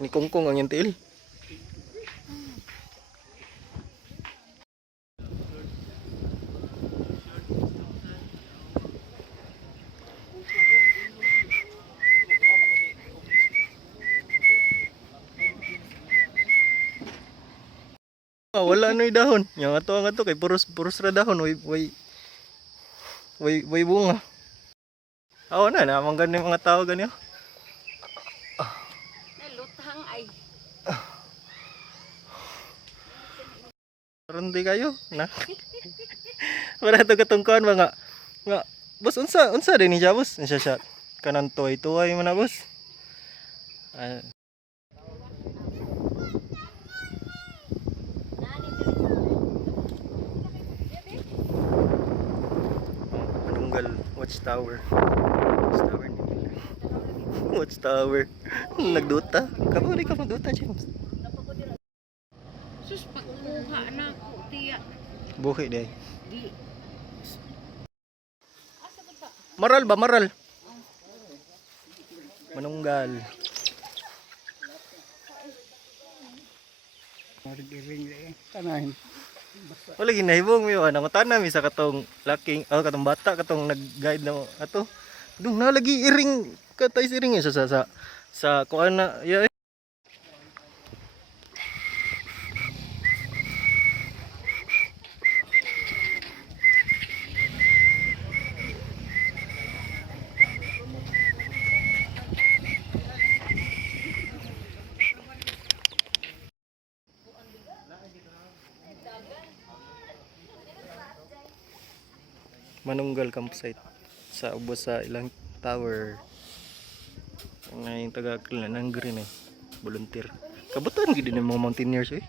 Ni Kongkong ang yung tiil. Wala na yung dahon. Yang ato ang ato kay puros ra dahon. Way bunga. Aw na namang ganun yung mga tao ganyan. Lutang ay. Rundi kayo na. Para to katungkuan mga nga boss unsa din ni boss? Unsa siya? Kanan tuway man na boss. Manunggal Watchtower. Watchtower ni nila. Watchtower. Nagduta. Kamu di ka magduta, James. Sus pagkuha na ko tiya. Buhi day. Di. Maral ba maral? Manunggal. Tanahin. Wala ginahibong mi ana ngutana mi sa katong laking katong bata katong nag-guide na ato. Dung nalagi iring katay iring sa kuan na ya. Manunggal campsite sa ubos sa ilang tower. Ang yung taga ng green volunteer. Kabutan gid ni mga mountaineers eh.